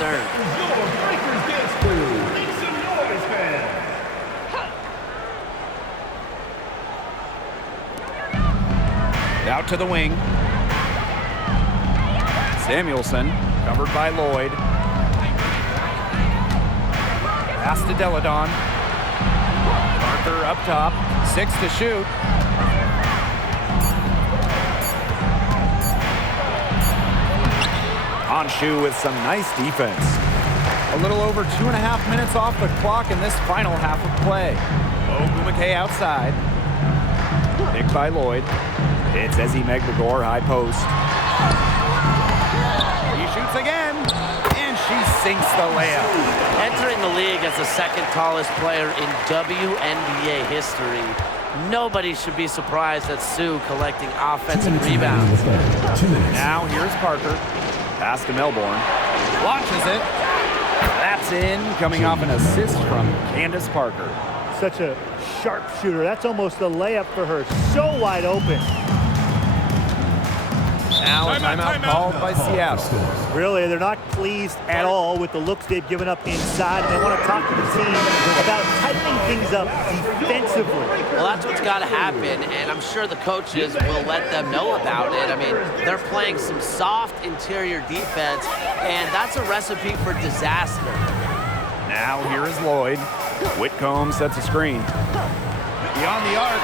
concerned. Out to the wing. Samuelson, covered by Lloyd. Pass to Deladon. Parker up top, 6 to shoot. Honshu with some nice defense. A little over 2.5 minutes off the clock in this final half of play. Ogumake outside. Picked by Lloyd. It's Ezi Megbagor, high post. He shoots again, and she sinks the layup. Entering the league as the second tallest player in WNBA history, nobody should be surprised at Sue collecting offensive rebounds. Now here's Parker. Pass to Melbourne. Launches it. That's in, coming off an assist from Candace Parker. Such a sharp shooter. That's almost a layup for her. So wide open. Now a timeout called by Seattle. Really, they're not pleased at all with the looks they've given up inside, and they want to talk to the team about tightening things up defensively. Well, that's what's got to happen, and I'm sure the coaches will let them know about it. I mean, they're playing some soft interior defense, and that's a recipe for disaster. Now here is Lloyd. Whitcomb sets a screen. Beyond the arc.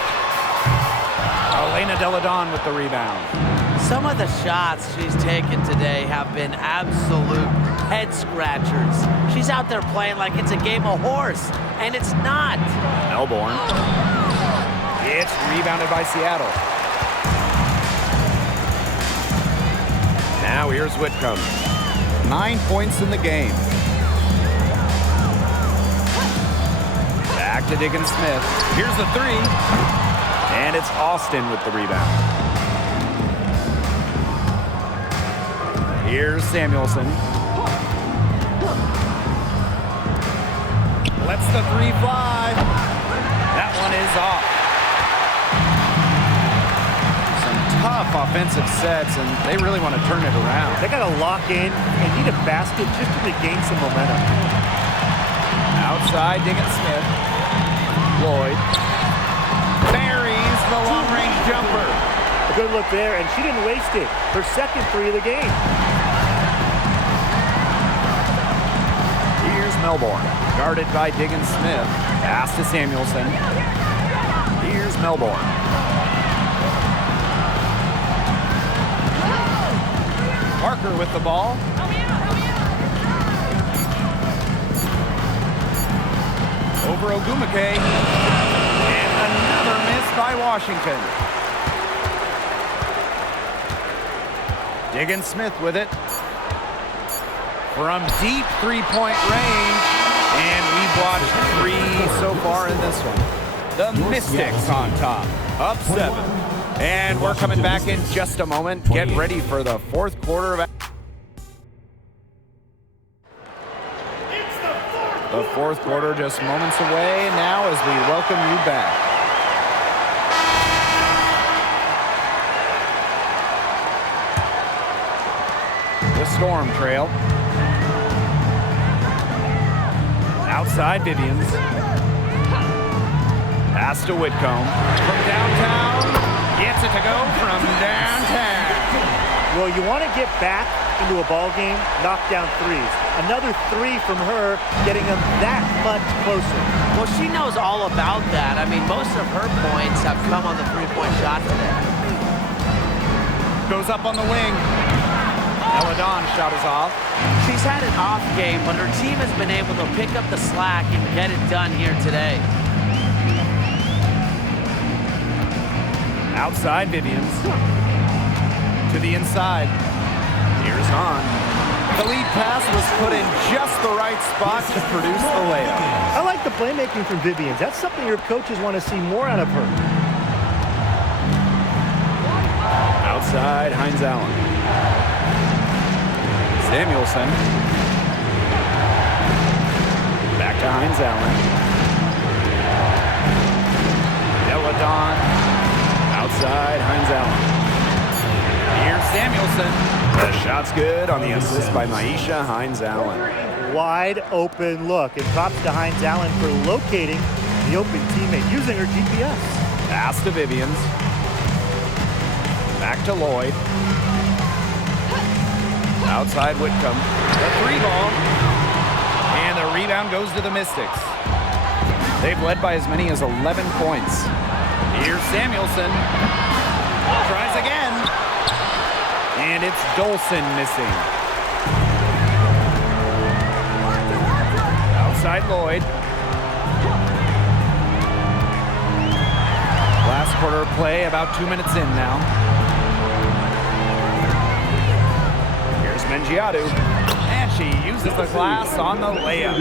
Elena Deladon with the rebound. Some of the shots she's taken today have been absolute head scratchers. She's out there playing like it's a game of horse, and it's not. Melbourne. It's rebounded by Seattle. Now here's Whitcomb. 9 points in the game. Back to Diggins Smith. Here's the three. And it's Austin with the rebound. Here's Samuelson. Lets the three fly. That one is off. Some tough offensive sets, and they really want to turn it around. They got to lock in and need a basket just to regain some momentum. Outside, Diggins Smith. Lloyd. Buries the long-range jumper. A good look there, and she didn't waste it. Her second three of the game. Here's Melbourne, guarded by Diggins Smith. Pass to Samuelson. Here's Melbourne. Parker with the ball. Over Ogumake. And another miss by Washington. Diggins Smith with it. From deep three-point range. And we've watched three so far in this one. The Mystics on top, up 7. And we're coming back in just a moment. Get ready for the fourth quarter of the fourth quarter just moments away now as we welcome you back. The Storm trail. Outside Vivians. Pass to Whitcomb. From downtown. Gets it to go from downtown. Well, you want to get back into a ball game, knock down threes. Another three from her, getting them that much closer. Well, she knows all about that. I mean, most of her points have come on the three-point shot today. Goes up on the wing. Deladon shot is off. She's had an off game, but her team has been able to pick up the slack and get it done here today. Outside Vivians. To the inside. Here's Hahn. The lead pass was put in just the right spot to produce the layup. I like the playmaking from Vivians. That's something your coaches want to see more out of her. Outside, Hines Allen. Samuelson. Back to Hines Allen. Deladon. Outside, Hines Allen. Here's Samuelson. The shot's good on the assist by Maisha Hines-Allen. Wide open look. And props to Hines-Allen for locating the open teammate using her GPS. Pass to Vivians. Back to Lloyd. Outside Whitcomb. The 3-ball. And the rebound goes to the Mystics. They've led by as many as 11 points. Here's Samuelson. Tries again. And it's Dolson missing. Outside Lloyd. Last quarter of play, about 2 minutes in now. Here's Mengiadu. And she uses the glass on the layup.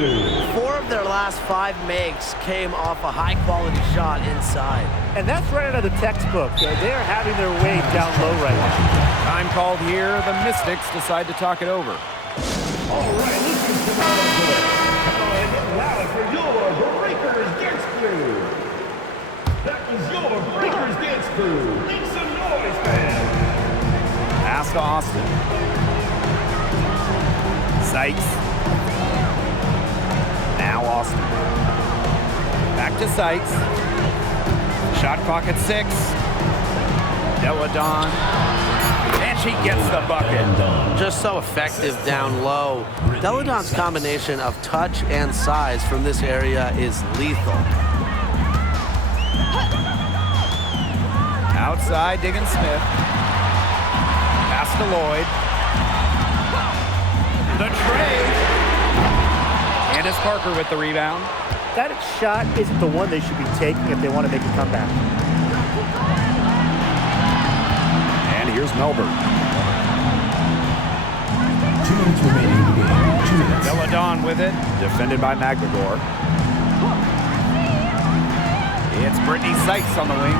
4 of their last 5 makes came off a high-quality shot inside. And that's right out of the textbook. They're having their way down low right now. Time called here. The Mystics decide to talk it over. All right, listen to that for your Breakers Dance Crew. That was your Breakers Dance Crew. Make some noise, man. Pass to Austin. Sykes. Now Austin. Back to Sykes. Shot clock at 6. Deladon. And she gets the bucket. Just so effective down low. Deladon's combination of touch and size from this area is lethal. Outside, Diggins Smith. Pass to Lloyd. The trade. And it's Parker with the rebound. That shot isn't the one they should be taking if they want to make a comeback. And here's Melbourne. 2 minutes remaining in the game. 2 minutes. Deladon with it. Defended by Magdagor. It's Brittany Sykes on the wing.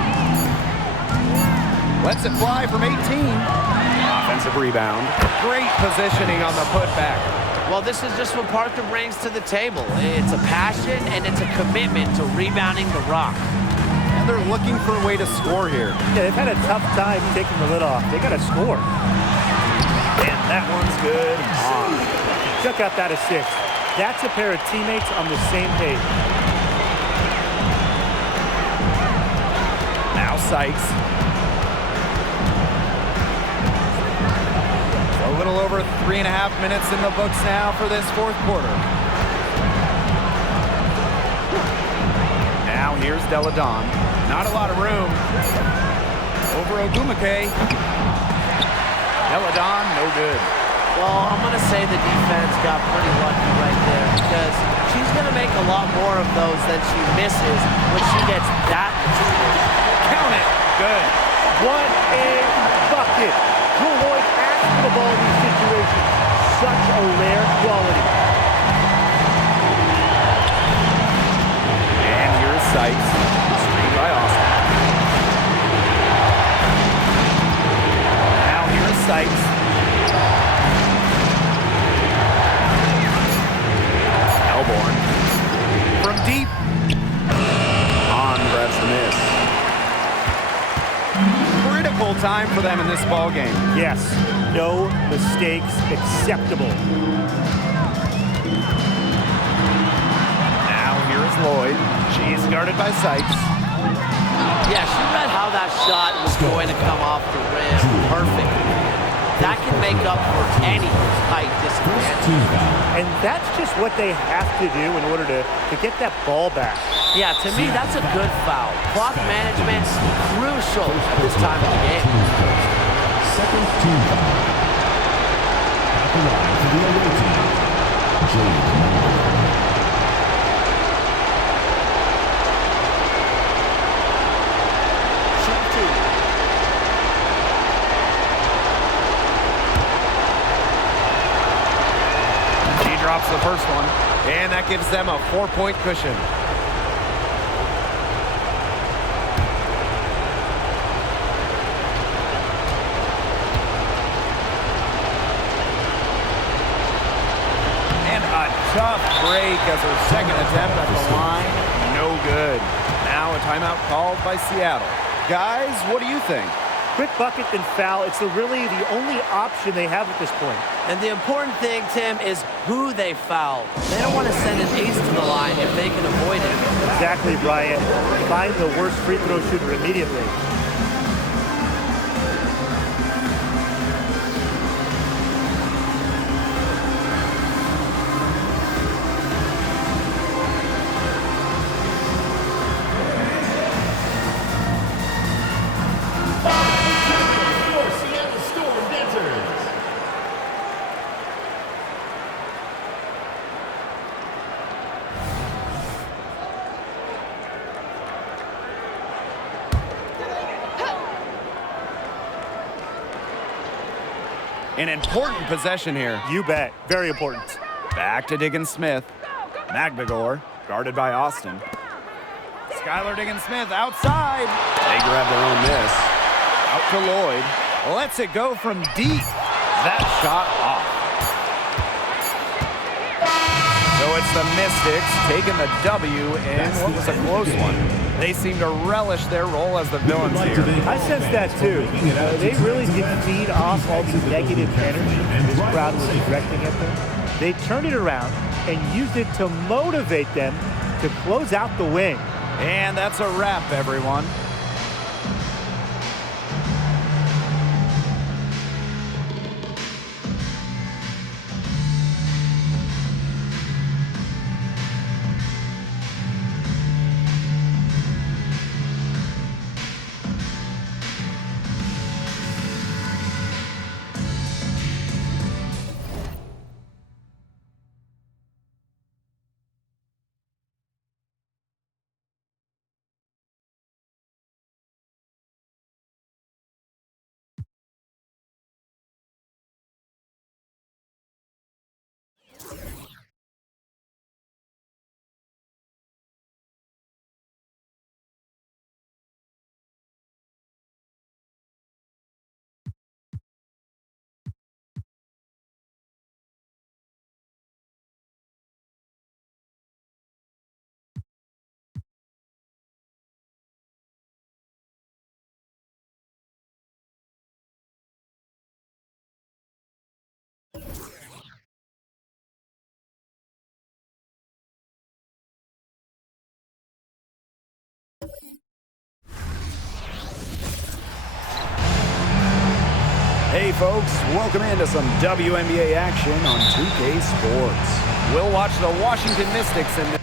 Lets it fly from 18. Offensive rebound. Great positioning on the putback. Well, this is just what Parker brings to the table. It's a passion and it's a commitment to rebounding the rock. And they're looking for a way to score here. Yeah, they've had a tough time taking the lid off. They got to score. And that one's good. Check out that assist. That's a pair of teammates on the same page. Now Sykes. A little over 3.5 minutes in the books now for this 4th quarter. Now here's Deladon. Not a lot of room. Over Ogumake. Deladon, no good. Well, I'm going to say the defense got pretty lucky right there because she's going to make a lot more of those than she misses when she gets that. Count it. Good. What a bucket. Drew Lloyd asks for the ball in these situations. Such a rare quality. And here's Sykes. Screen by Austin. Now here's Sykes. Elborn. From deep. On grabs the miss. Critical time for them in this ball game. Yes, no mistakes acceptable. Now here's Lloyd. She's guarded by Sykes. Yeah, she read how that shot was going to come off the rim perfectly. That can make up for any tight disadvantage. And that's just what they have to do in order to get that ball back. Yeah, to me, that's a good foul. Clock management is crucial at this time of the game. Second team foul. At the line for the away team, Jade Melbourne. Shoot 2. She drops the first one, and that gives them a 4-point cushion. Tough break as her second attempt at the line. No good. Now a timeout called by Seattle. Guys, what do you think? Quick bucket and foul. It's really the only option they have at this point. And the important thing, Tim, is who they foul. They don't want to send an ace to the line if they can avoid it. Exactly, Brian. Find the worst free throw shooter immediately. For Seattle Storm Dancers. An important possession here. You bet. Very important. Back to Diggins-Smith. Magbagor, guarded by Austin. Skylar Diggins-Smith outside. They grab their own miss. Out to Lloyd. Lets it go from deep. That shot off. So it's the Mystics taking the W in what was a close one. They seem to relish their role as the villains here. I sense that too. They really did feed off all the negative energy this crowd was directing at them. They turned it around and used it to motivate them to close out the wing. And that's a wrap, everyone. Hey folks, welcome into some WNBA action on 2K Sports. We'll watch the Washington Mystics in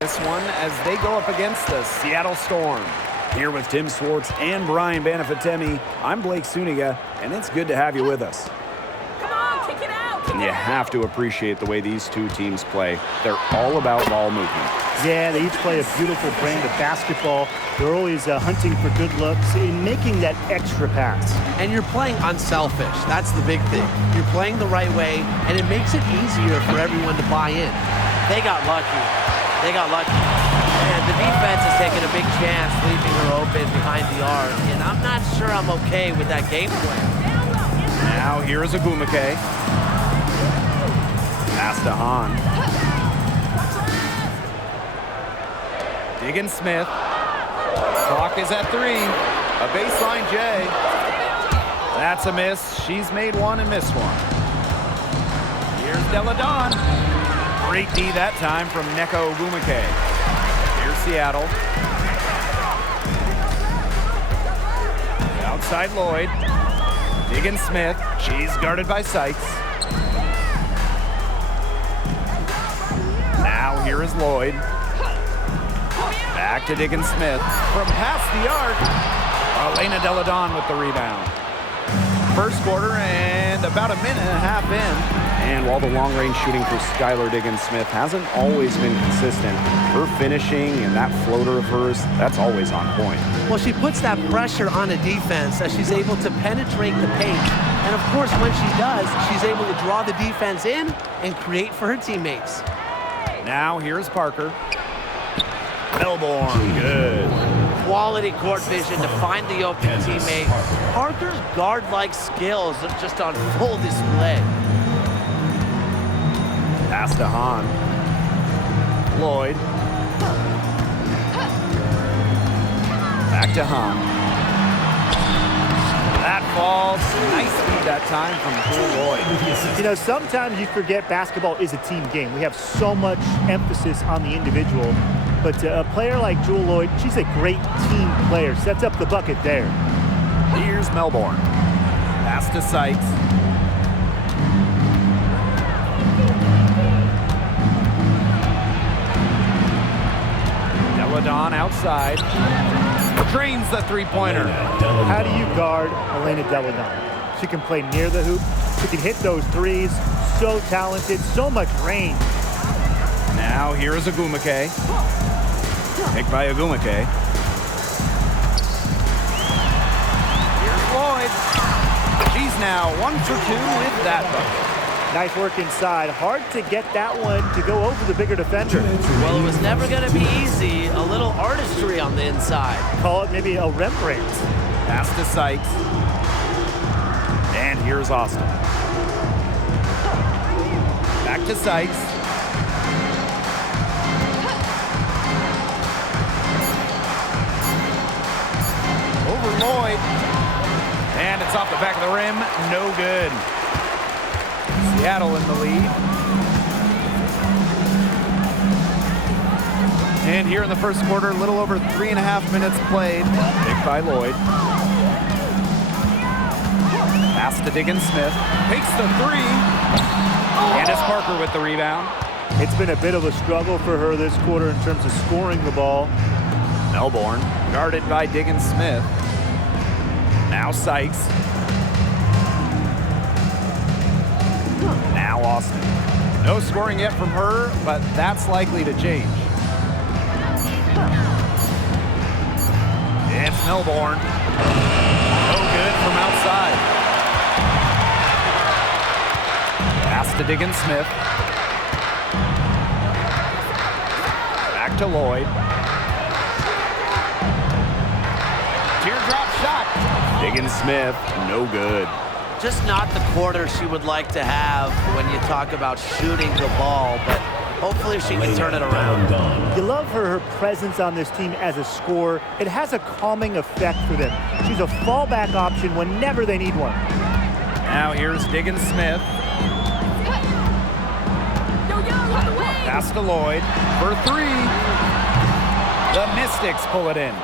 this one as they go up against the Seattle Storm. Here with Tim Swartz and Brian Banafitemi, I'm Blake Suniga, and it's good to have you with us. Come on, kick it out! And you have to appreciate the way these two teams play. They're all about ball movement. Yeah, they each play a beautiful brand of basketball. They're always hunting for good looks in making that extra pass. And you're playing unselfish. That's the big thing. You're playing the right way, and it makes it easier for everyone to buy in. They got lucky. They got lucky. And the defense is taking a big chance, leaving her open behind the arc. And I'm not sure I'm okay with that game plan. Now here's Agumake. Pass to Hahn. Diggins-Smith. Clock is at 3. A baseline J. That's a miss. She's made one and missed one. Here's Deladon. Great D that time from Neko Agumake. Here's Seattle. Outside Lloyd. Diggins-Smith. She's guarded by Sykes. Now here is Lloyd. Back to Diggins-Smith. From past the arc, Elena Deladon with the rebound. First quarter and about a minute and a half in. And while the long-range shooting for Skylar Diggins-Smith hasn't always been consistent, her finishing and that floater of hers, that's always on point. Well, she puts that pressure on a defense as she's able to penetrate the paint. And of course, when she does, she's able to draw the defense in and create for her teammates. Now here's Parker. Melbourne, good. Quality court vision to find the open teammate. Parker's guard-like skills are just on full display. Pass to Hahn. Lloyd. Back to Hung. That falls. Nice feed that time from Jewell Loyd. You know, sometimes you forget basketball is a team game. We have so much emphasis on the individual. But a player like Jewell Loyd, she's a great team player. Sets up the bucket there. Here's Melbourne. Pass to Sykes. Deladon outside. Drains the three-pointer. How do you guard Elena Deladon? She can play near the hoop. She can hit those threes. So talented, so much range. Now here is Agumake. Picked by Agumake. Here's Loyd. She's now 1 for 2 with that bucket. Nice work inside. Hard to get that one to go over the bigger defender. Well, it was never going to be easy. A little artistry on the inside. Call it maybe a Rembrandt. Pass to Sykes. And here's Austin. Back to Sykes. Over Loyd. And it's off the back of the rim. No good. Seattle in the lead. And here in the first quarter, a little over 3.5 minutes played. Picked by Loyd. Pass to Diggins-Smith. Takes the three. And it's Parker with the rebound. It's been a bit of a struggle for her this quarter in terms of scoring the ball. Melbourne guarded by Diggins-Smith. Now Sykes. Now Austin. No scoring yet from her, but that's likely to change. It's Melbourne. No good from outside. Pass to Diggins-Smith. Back to Loyd. Teardrop shot. Diggins-Smith, no good. Just not the quarter she would like to have when you talk about shooting the ball, but hopefully she can turn it around. You love her presence on this team as a scorer. It has a calming effect for them. She's a fallback option whenever they need one. Now here's Diggins-Smith. Pass to Loyd for three. The Mystics pull it in.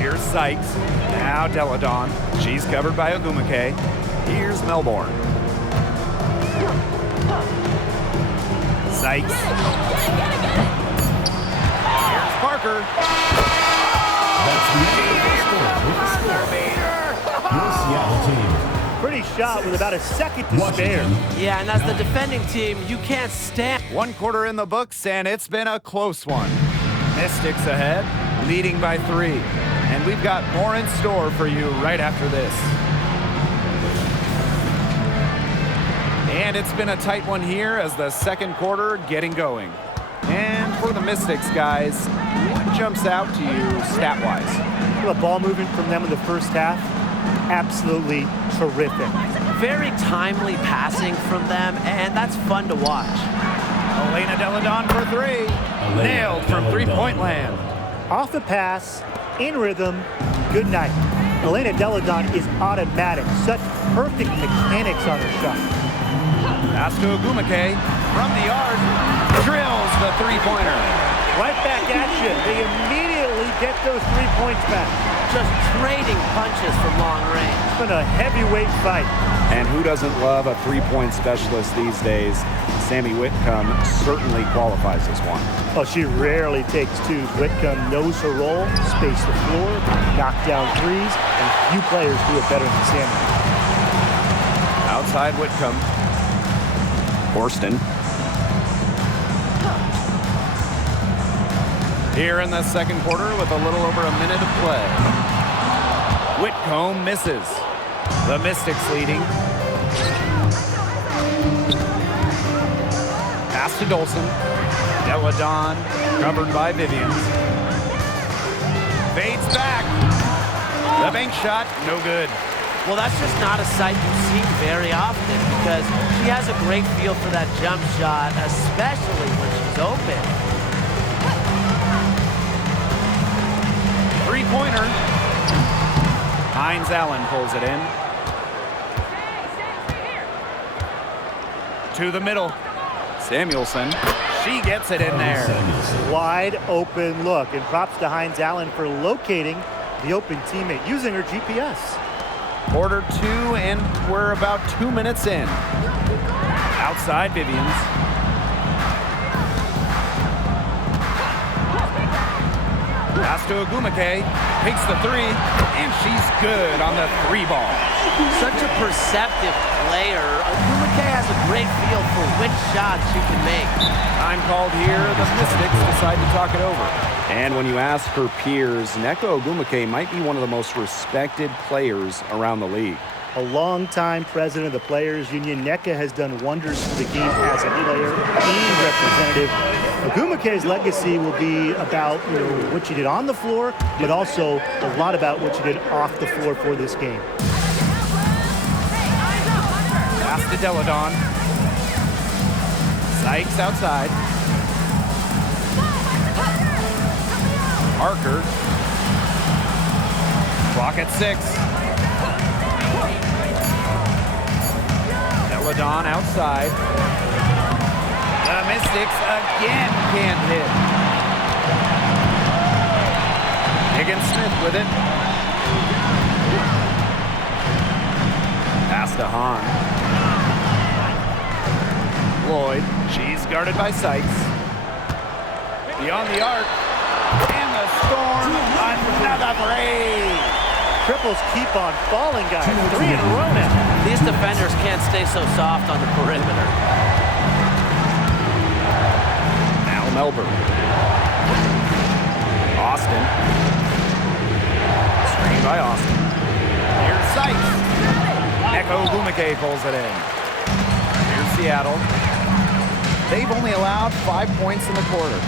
Here's Sykes. Now Deladon. She's covered by Agumake. Here's Melbourne. Sykes. Here's Parker. Pretty shot with about a second to spare. Yeah, and as the defending team, you can't stand. One quarter in the books, and it's been a close one. Mystics ahead, leading by 3. And we've got more in store for you right after this. And it's been a tight one here as the second quarter getting going. And for the Mystics, guys, what jumps out to you stat-wise? The ball movement from them in the first half, absolutely terrific. Very timely passing from them, and that's fun to watch. Elena Deladon for 3. Nailed from three-point land. Off the pass, in rhythm, good night. Elena Deladon is automatic. Such perfect mechanics on her shot. Pass to Agumake from the arc. Drills the three-pointer. Right back at you. They immediately get those 3 points back. Just trading punches from long range. It's been a heavyweight fight. And who doesn't love a three-point specialist these days? Sammy Whitcomb certainly qualifies as one. Oh, she rarely takes twos. Whitcomb knows her role, space the floor, knock down threes, and few players do it better than Sammy. Outside Whitcomb. Horston. Here in the second quarter with a little over a minute of play. Whitcomb misses. The Mystics leading. Pass to Dolson. Deladon covered by Vivians. Fades back. The bank shot, no good. Well, that's just not a sight you see very often because she has a great feel for that jump shot, especially when she's open. three-pointer. Hines Allen pulls it in. To the middle. Samuelson. She gets it in there. Wide open look. And props to Hines Allen for locating the open teammate using her GPS. Quarter 2, and we're about 2 minutes in. Outside Vivians. Pass to Ogumake. Takes the three, and she's good on the three ball. Such a perceptive player. Ogumake has a great feel for which shots she can make. Time called here. The Mystics decide to talk it over. And when you ask her peers, Nneka Ogumake might be one of the most respected players around the league. A longtime president of the Players Union, Nneka has done wonders for the game as a player and representative. Ogumake's legacy will be about what she did on the floor, but also a lot about what she did off the floor for this game. Pass to Deladon. Sykes outside. Parker. Clock at 6. Deladon outside. The Mystics again can't hit. Higgins-Smith with it. Pass to Hahn. Lloyd. She's guarded by Sykes. Beyond the arc. And the Storm. Another break. Triples keep on falling, guys. 3 in a row now. These defenders can't stay so soft on the perimeter. Now Melbourne. Austin. Screen by Austin. Here's Sykes. Nneka Ogumake pulls it in. Here's Seattle. They've only allowed 5 points in the quarter.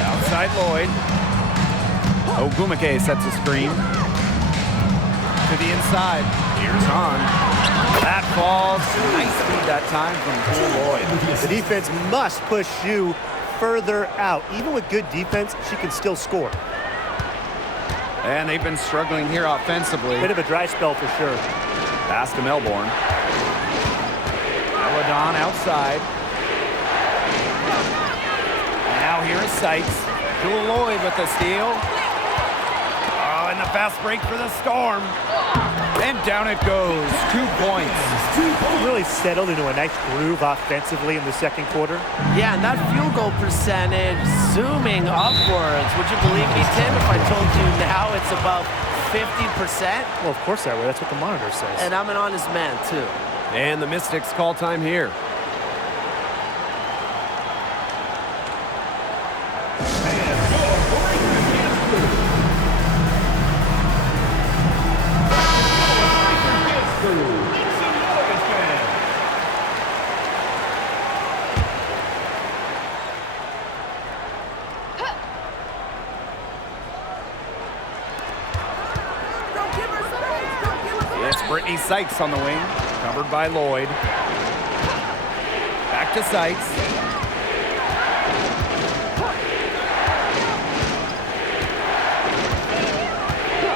Outside Lloyd. Ogumake sets a screen. To the inside. Here's Hahn. That falls. Nice feed that time from Cole Lloyd. The defense must push you further out. Even with good defense, she can still score. And they've been struggling here offensively. Bit of a dry spell for sure. Pass to Melbourne. Deladon outside. Now here is Sykes. Jewel Lloyd with the steal. Oh, and the fast break for the Storm. And down it goes. 2 points. Really settled into a nice groove offensively in the second quarter. Yeah, and that field goal percentage zooming upwards. Would you believe me, Tim, if I told you now it's about 50%? Well, of course I would. That's what the monitor says. And I'm an honest man, too. And the Mystics call time here. It's Brittany Sykes on the wing, covered by Lloyd. Back to Sykes.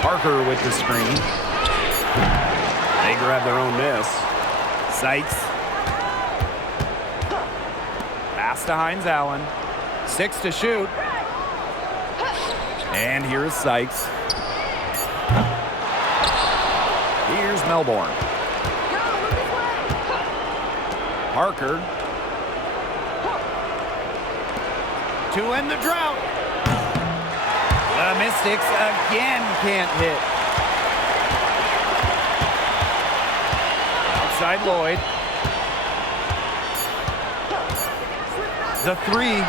Parker with the screen. They grab their own miss. Sykes. Pass to Hines Allen. 6 to shoot. And here's Sykes. Here's Melbourne. Parker. To end the drought. The Mystics again can't hit. Outside Lloyd. The three.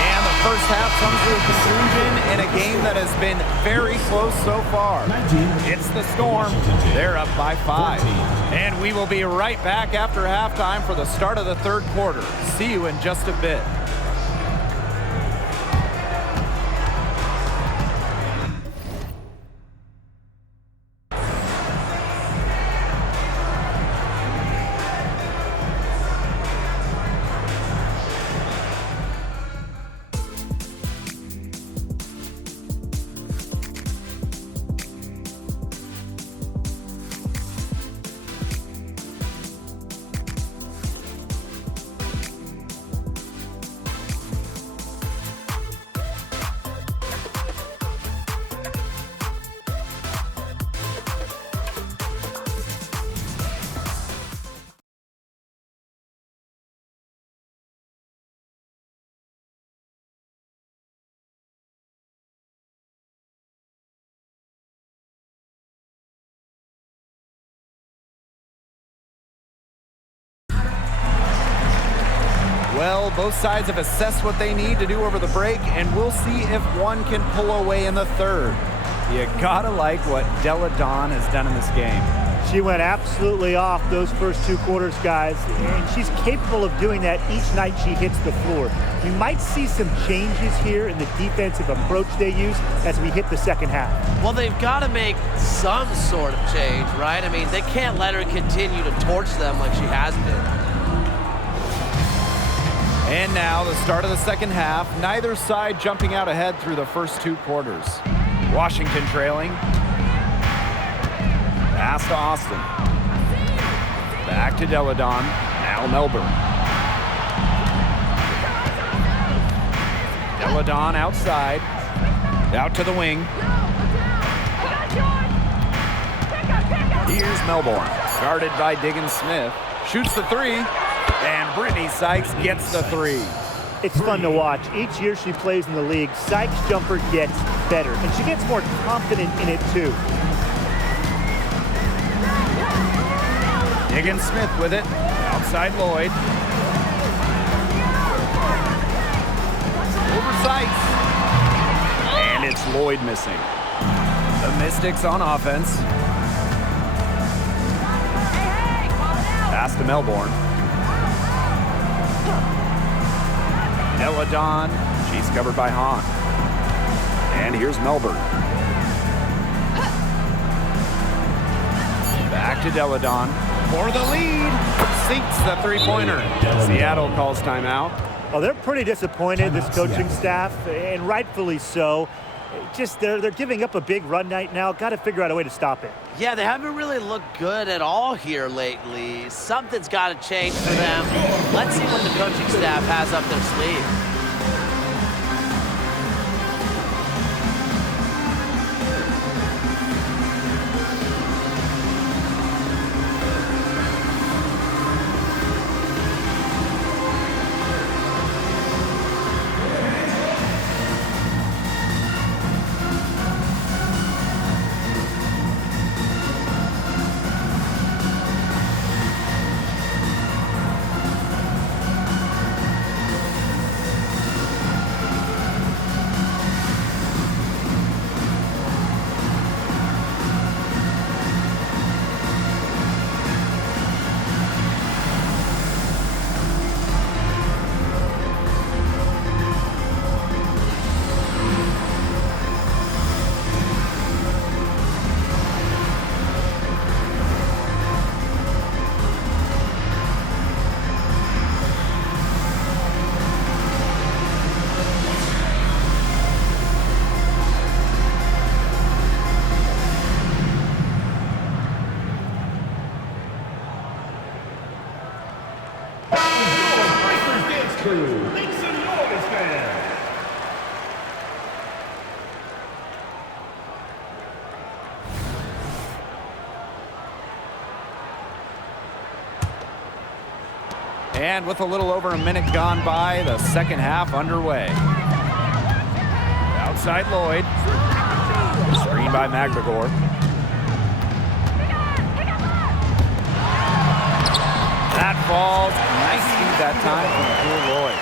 And the first half comes to a conclusion in a game that has been very close so far. It's the Storm. They're up by 5. And we will be right back after halftime for the start of the third quarter. See you in just a bit. Well, both sides have assessed what they need to do over the break, and we'll see if one can pull away in the third. You gotta like what Delle Donne has done in this game. She went absolutely off those first 2 quarters, guys, and she's capable of doing that each night she hits the floor. You might see some changes here in the defensive approach they use as we hit the second half. Well, they've got to make some sort of change, right? I mean, they can't let her continue to torch them like she has been. And now the start of the second half. Neither side jumping out ahead through the first 2 quarters. Washington trailing. Pass to Austin. Back to Delle Donne. Now Melbourne. Delle Donne outside. Out to the wing. Here's Melbourne. Guarded by Diggins Smith. Shoots the 3. And Brittany Sykes gets the 3. It's fun to watch. Each year she plays in the league, Sykes' jumper gets better, and she gets more confident in it too. Diggins Smith with it. Outside Lloyd. Over Sykes. And it's Lloyd missing. The Mystics on offense. Pass to Melbourne. Delle Donne. She's covered by Hahn. And here's Melbourne. Back to Delle Donne. For the lead. Sinks the 3-pointer. Seattle calls timeout. Oh, they're pretty disappointed, this coaching staff, and rightfully so. Just they're giving up a big run night now. Got to figure out a way to stop it. Yeah, they haven't really looked good at all here lately. Something's got to change for them. Let's see what the coaching staff has up their sleeve. And with a little over a minute gone by, the second half underway. Outside Lloyd. Screen by McGregor. That falls. Nice feed that time from Jewell Loyd.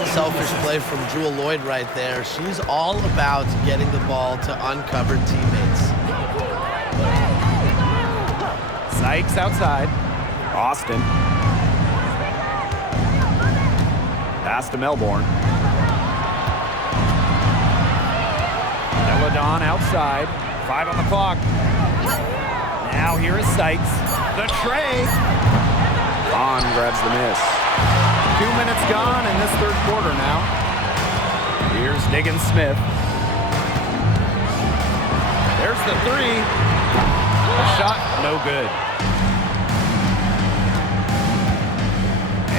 Unselfish play from Jewell Loyd right there. She's all about getting the ball to uncovered teammates. Sykes outside. Austin. Pass to Melbourne. Delle Donne outside. 5 on the clock. Now here is Sykes. The tray. Hahn grabs the miss. 2 minutes gone in this third quarter now. Here's Diggins Smith. There's the 3. The shot, no good.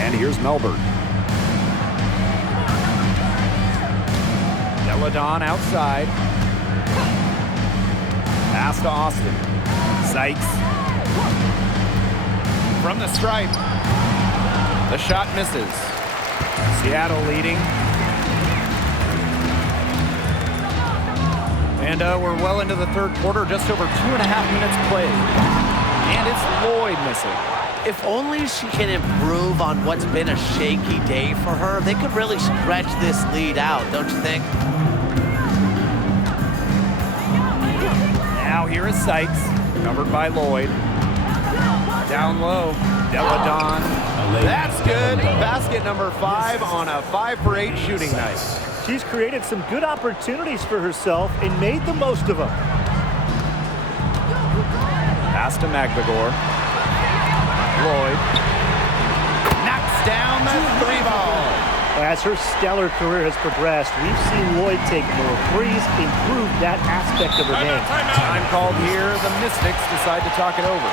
And here's Melbourne. Delle Donne outside. Pass to Austin. Sykes. From the stripe. The shot misses. Seattle leading. And we're well into the third quarter, just over 2.5 minutes played. And it's Lloyd missing. If only she can improve on what's been a shaky day for her, they could really stretch this lead out, don't you think? Now here is Sykes, covered by Lloyd. Down low, Deladon. That's good. Basket number 5 on a 5 for 8 shooting night. She's created some good opportunities for herself and made the most of them. Pass to McBagor. Lloyd knocks down the 3 ball. As her stellar career has progressed, we've seen Lloyd take more threes, improve that aspect of her game. Time called here. The Mystics decide to talk it over.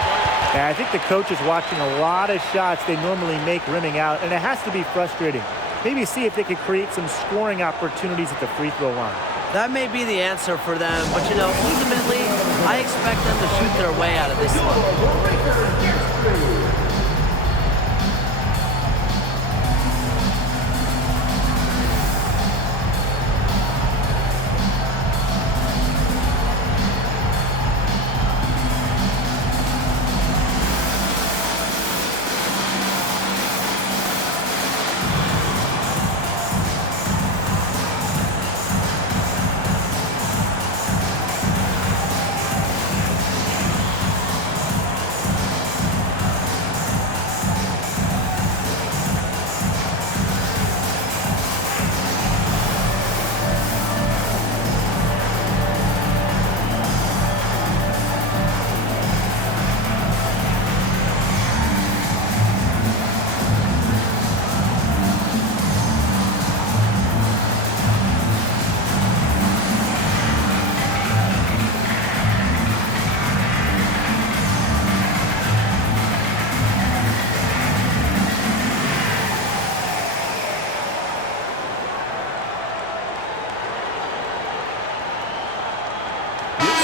And I think the coach is watching a lot of shots they normally make rimming out, and it has to be frustrating. Maybe see if they could create some scoring opportunities at the free throw line. That may be the answer for them, but you know, ultimately, I expect them to shoot their way out of this one.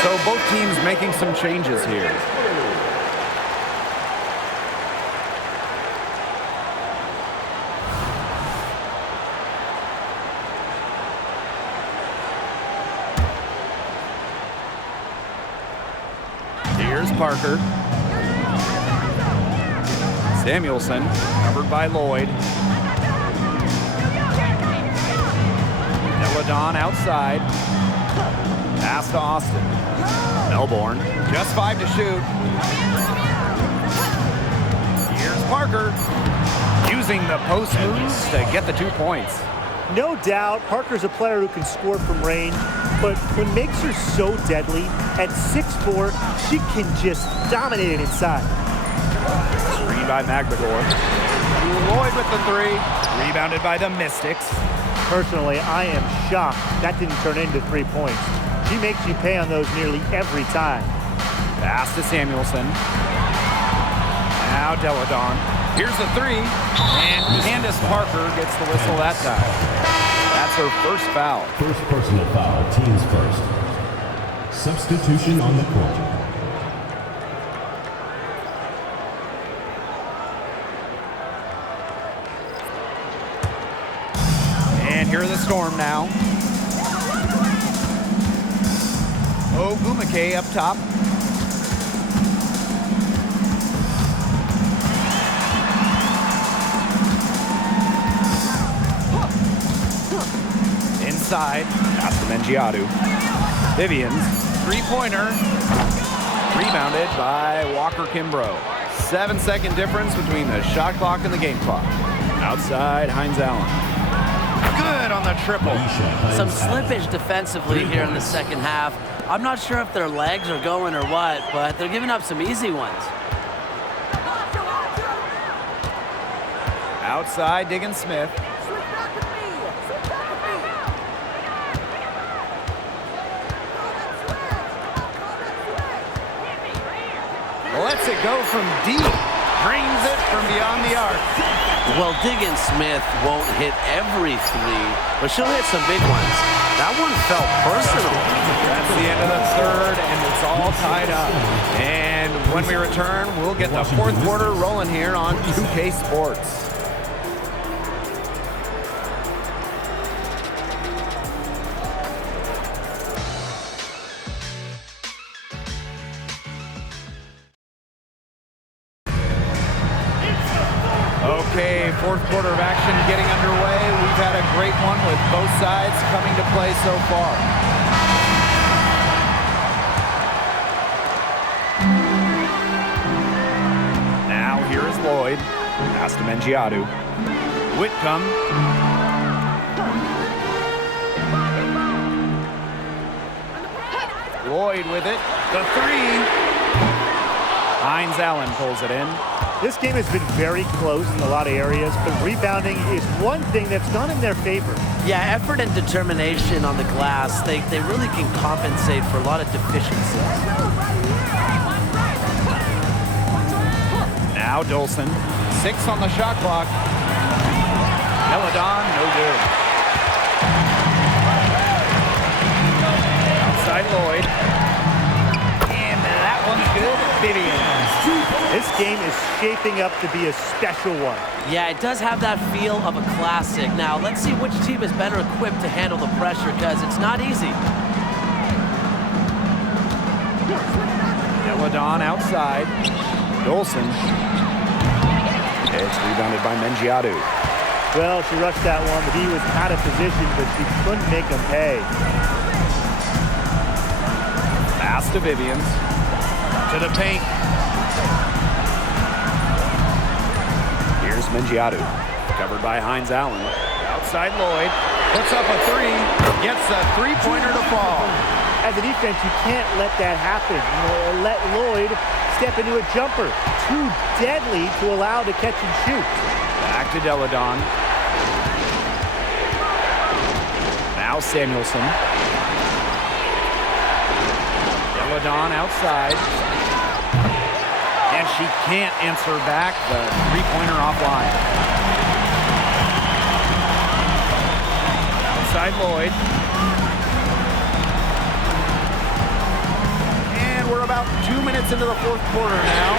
So both teams making some changes here. Here's Parker. Samuelson, covered by Lloyd. Deladon outside. Pass to Austin. Melbourne, just 5 to shoot. Here's Parker, using the post moves to get the 2 points. No doubt, Parker's a player who can score from range, but what makes her so deadly, at 6'4", she can just dominate it inside. Screen by McBagor. Lloyd with the 3, rebounded by the Mystics. Personally, I am shocked that didn't turn into 3 points. She makes you pay on those nearly every time. Pass to Samuelson. Now Deladon. Here's the 3, and Candace Parker gets the whistle that time. That's her first foul. First personal foul, teams first. Substitution on the court. And here are the Storm now. Ogumake up top. Inside, pass to Mengiadu. Vivians, 3-pointer. Rebounded by Walker Kimbrough. 7-second difference between the shot clock and the game clock. Outside, Hines Allen. Good on the triple. Some slippage defensively here in the second half. I'm not sure if their legs are going or what, but they're giving up some easy ones. Outside, Diggin Smith. Lets it go from deep. Drains it from beyond the arc. Well, Diggin Smith won't hit every 3, but she'll hit some big ones. That one felt personal. That's the end of the third, and it's all tied up. And when we return, we'll get the fourth quarter rolling here on 2K Sports. Okay, fourth quarter of action getting underway. We've had a great one with both sides coming to play so far. Now here is Lloyd. Pass to Mengiadu. Whitcomb. Lloyd with it. The three. Hines Allen pulls it in. This game has been very close in a lot of areas, but rebounding is one thing that's gone in their favor. Yeah, effort and determination on the glass, they really can compensate for a lot of deficiencies. Now Dolson. 6 on the shot clock. Peladon, no good. Outside Lloyd. And that one's good. Vivian. This game is shaping up to be a special one. Yeah, it does have that feel of a classic. Now, let's see which team is better equipped to handle the pressure, because it's not easy. Peladon outside. Dolson. It's rebounded by Mengiadu. Well, she rushed that one, but he was out of position, but she couldn't make him pay. Pass to Vivians. To the paint. Here's Mengiadu. Covered by Hines Allen. Outside Lloyd. Puts up a three. Gets a three-pointer to fall. As a defense, you can't let that happen. Let Lloyd step into a jumper. Too deadly to allow to catch and shoot. Back to Deladon. Now Samuelson. Deladon outside. And she can't answer back the three-pointer offline. Outside Lloyd. And we're about 2 minutes into the fourth quarter now.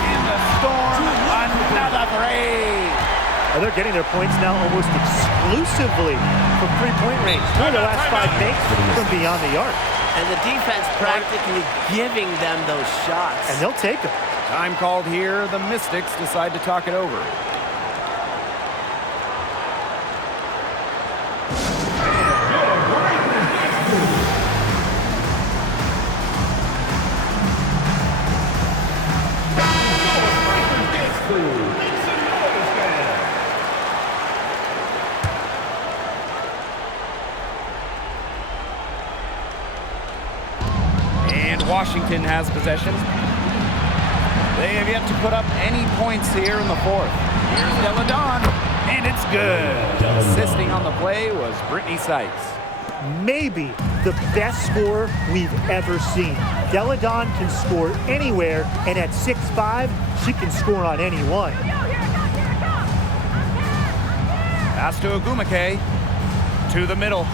And the Storm, another three. They're getting their points now almost exclusively from three-point range. Two of the last 5 makes from beyond the arc. And the defense practically giving them those shots. And they'll take them. Time called here. The Mystics decide to talk it over. And Washington has possession. They have yet to put up any points here in the fourth. Here's Deladon, and it's good. Assisting on the play was Brittany Sykes. Maybe the best scorer we've ever seen. Deladon can score anywhere, and at 6'5", she can score on anyone. Pass to Agumake. To the middle.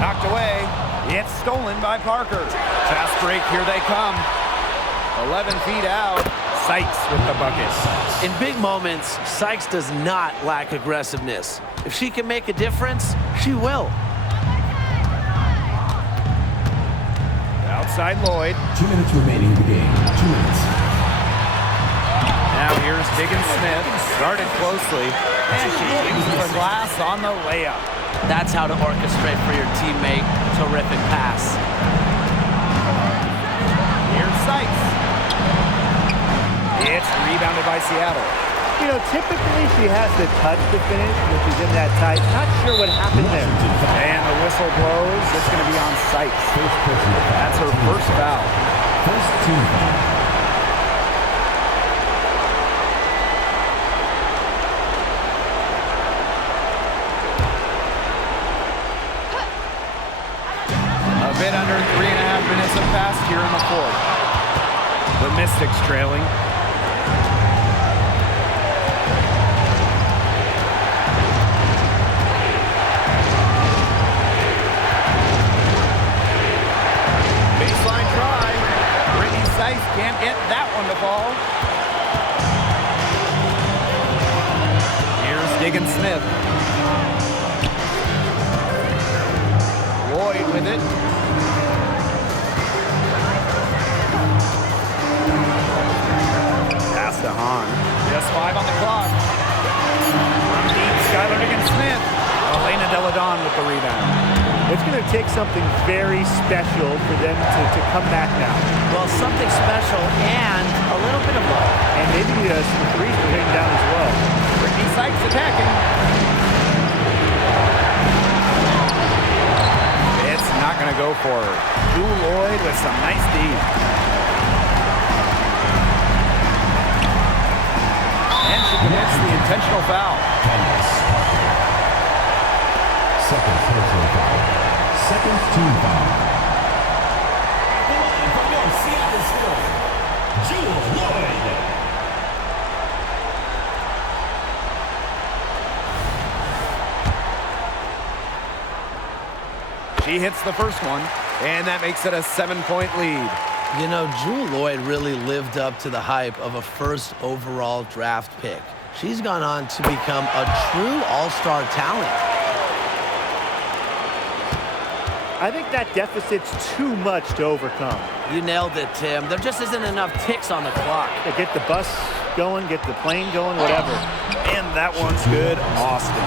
Knocked away. It's stolen by Parker. Fast break, here they come. 11 feet out. Sykes with the bucket. In big moments, Sykes does not lack aggressiveness. If she can make a difference, she will. Outside Lloyd. 2 minutes remaining in the game. 2 minutes. Now here's Diggins Smith. Guarded closely. And she uses the glass on the layup. That's how to orchestrate for your teammate. Terrific pass. Here's Sykes. It's rebounded by Seattle. You know, typically she has the touch to finish when she's in that tight. Not sure what happened there. And the whistle blows. It's going to be on Sykes. That's her first foul. First team foul. A bit under 3.5 minutes have passed here in the fourth. The Mystics trailing. Baseline try. Brittany Sykes can't get that one to fall. Here's Diggins Smith. Lloyd with it. take something very special for them to come back now. Well, something special and a little bit of luck. And maybe some threes are hitting down as well. Brittany Sykes attacking. It's not going to go for her. Jewel Lloyd with some nice D. And she commits the intentional foul. Second personal foul. Second team foul. From your Seattle Storm, Jewel Lloyd. She hits the first one, and that makes it a 7-point lead. You know, Jewel Lloyd really lived up to the hype of a first overall draft pick. She's gone on to become a true all-star talent. I think that deficit's too much to overcome. You nailed it, Tim. There just isn't enough ticks on the clock. To get the bus going, get the plane going, whatever. And that one's good, Austin.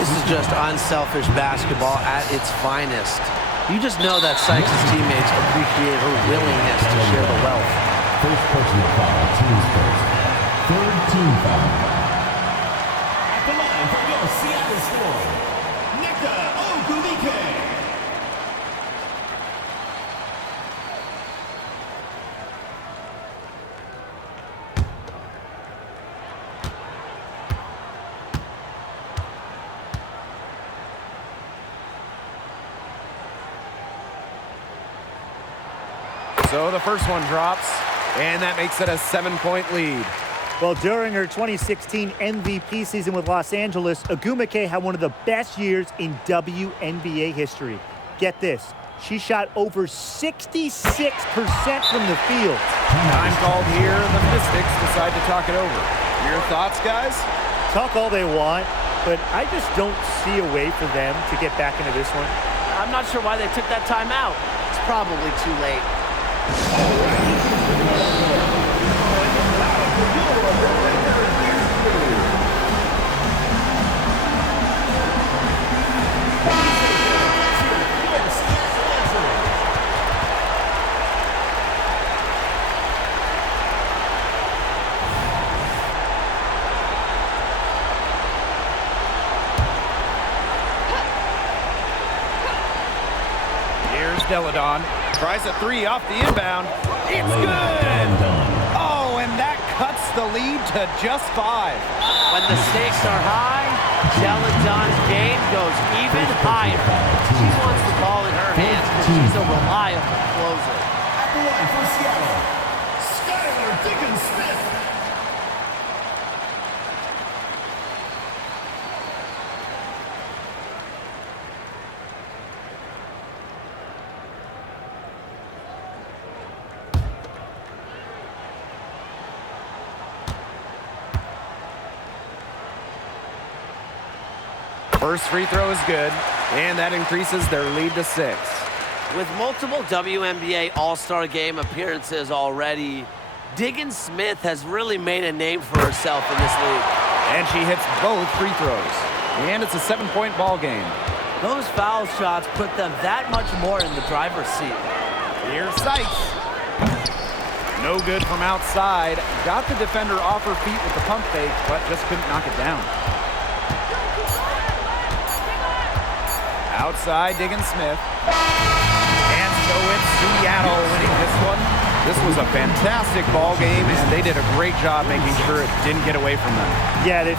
This is just unselfish basketball at its finest. You just know that Sykes' teammates appreciate her willingness to share the wealth. First personal foul, teams first. Third team foul. At the line from your Seattle Storm, Nneka Ogwumike. So the first one drops, and that makes it a 7-point lead. Well, during her 2016 MVP season with Los Angeles, Ogwumike had one of the best years in WNBA history. Get this, she shot over 66% from the field. Time called here. The Mystics decide to talk it over. Your thoughts, guys? Talk all they want, but I just don't see a way for them to get back into this one. I'm not sure why they took that time out. It's probably too late. Here's Deladon. Tries a three off the inbound. It's good! And done. Oh, and that cuts the lead to just 5. When the stakes are high, Deladon's game goes even higher. She wants the ball in her hands because she's a reliable closer. At the line for Seattle, Skylar Diggins-Smith. First free throw is good, and that increases their lead to 6. With multiple WNBA All-Star Game appearances already, Diggins-Smith has really made a name for herself in this league. And she hits both free throws. And it's a 7-point ball game. Those foul shots put them that much more in the driver's seat. Here's Sykes. No good from outside. Got the defender off her feet with the pump fake, but just couldn't knock it down. Outside, Diggins-Smith. And so it's Seattle winning this one. This was a fantastic ball game, and they did a great job making sure it didn't get away from them. Yeah, they